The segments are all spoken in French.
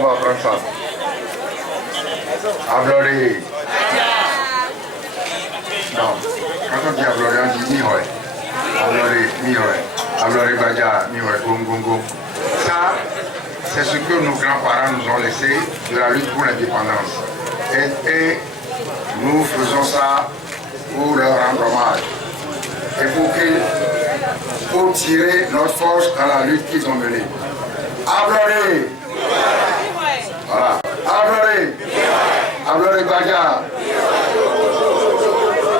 on va prendre ça. Abloré. Non, quand on dit abloré, on dit mihoy. Abloré, mihoy. Abloré badia, mihoy, gom gom gom. Ça, c'est ce que nos grands-parents nous ont laissé de la lutte pour l'indépendance. Et nous faisons ça pour leur rendre hommage. Et pour tirer notre force dans la lutte qu'ils ont menée. Abloré. Voilà. Abloré. Abloré badia.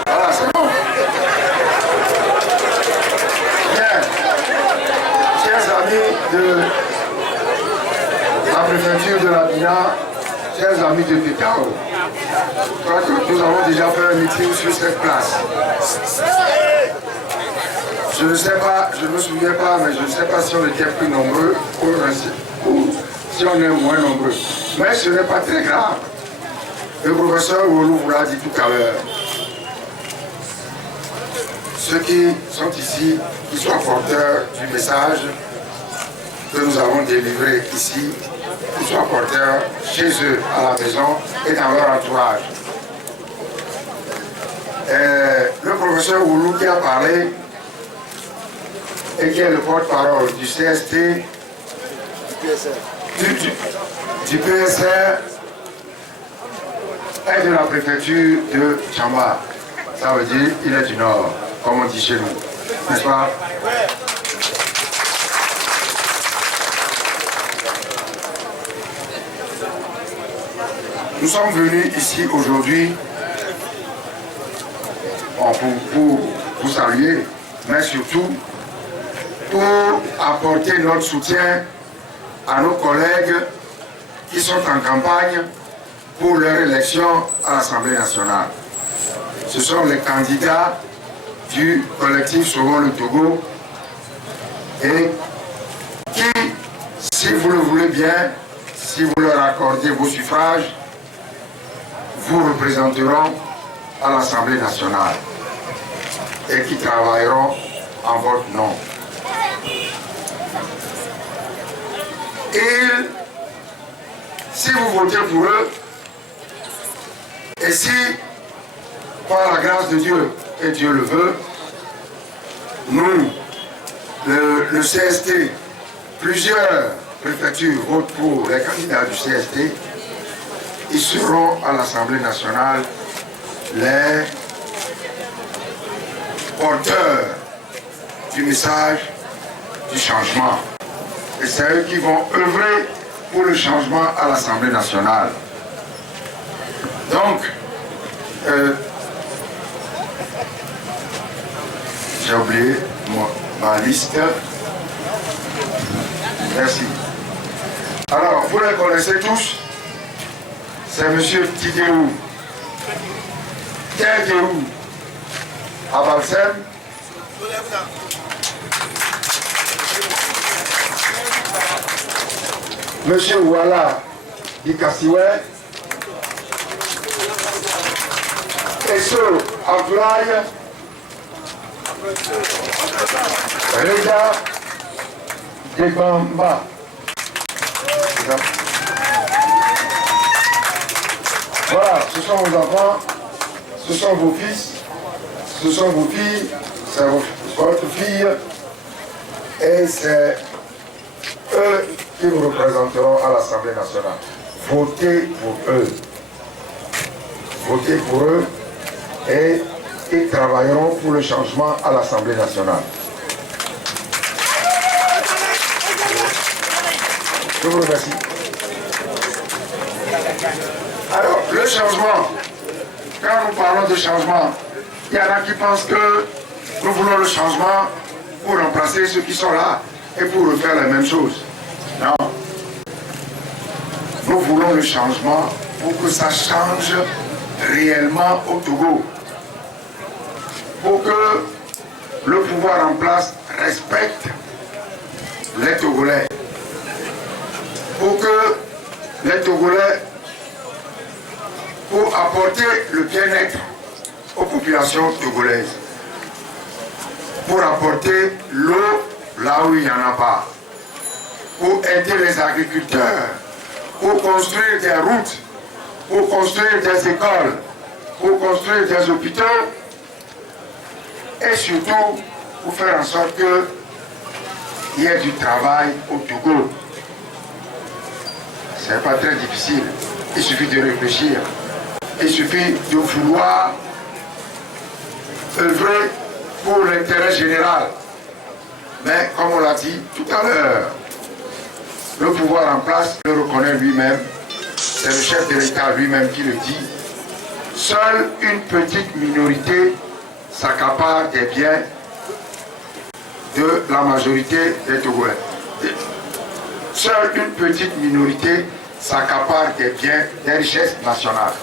Voilà, c'est bon. Bien. Chers amis de la préfecture de la Bina, chers amis de Pétao, je crois que nous avons déjà fait un meeting sur cette place. Je ne sais pas, je ne me souviens pas, mais je ne sais pas si on était plus nombreux ou si on est moins nombreux. Mais ce n'est pas très grave. Le professeur Oulou vous l'a dit tout à l'heure. Ceux qui sont ici, qui soient porteurs du message que nous avons délivré ici, qui soient porteurs chez eux, à la maison et dans leur entourage. Le professeur Oulou qui a parlé et qui est le porte-parole du CST, du PSR et de la préfecture de Tchamba. Ça veut dire qu'il est du Nord, comme on dit chez nous. N'est-ce pas? Nous sommes venus ici aujourd'hui pour vous saluer, mais surtout pour apporter notre soutien à nos collègues qui sont en campagne pour leur élection à l'Assemblée nationale. Ce sont les candidats du collectif Sauvons le Togo et qui, si vous le voulez bien, si vous leur accordez vos suffrages, vous représenteront à l'Assemblée nationale et qui travailleront en votre nom. Et si vous votez pour eux, et si, par la grâce de Dieu, et Dieu le veut, nous, le CST, plusieurs préfectures votent pour les candidats du CST, ils seront à l'Assemblée nationale les porteurs du message du changement. Et c'est eux qui vont œuvrer pour le changement à l'Assemblée nationale. Donc, j'ai oublié ma liste. Merci. Alors, vous les connaissez tous. C'est M. Tidéou. Tidéou. Abalsem. Monsieur Ouala Dikassiwe, Esso Abdoulaye, Reda Debamba. Voilà, ce sont vos enfants, ce sont vos fils, ce sont vos filles, c'est votre fille, et c'est eux qui vous représenteront à l'Assemblée nationale. Votez pour eux. Votez pour eux et ils travailleront pour le changement à l'Assemblée nationale. Je vous remercie. Alors, le changement, quand nous parlons de changement, il y en a qui pensent que nous voulons le changement pour remplacer ceux qui sont là et pour refaire la même chose. Non. Nous voulons le changement pour que ça change réellement au Togo. Pour que le pouvoir en place respecte les Togolais. Pour que les Togolais, pour apporter le bien-être aux populations togolaises, pour apporter l'eau là où il n'y en a pas, pour aider les agriculteurs pour construire des routes, pour construire des écoles, pour construire des hôpitaux et surtout pour faire en sorte qu'il y ait du travail au Togo. Ce n'est pas très difficile, il suffit de réfléchir, il suffit de vouloir œuvrer pour l'intérêt général. Mais comme on l'a dit tout à l'heure, le pouvoir en place le reconnaît lui-même, c'est le chef de l'État lui-même qui le dit. Seule une petite minorité s'accapare des biens de la majorité des Togolais. Seule une petite minorité s'accapare des biens des richesses nationales.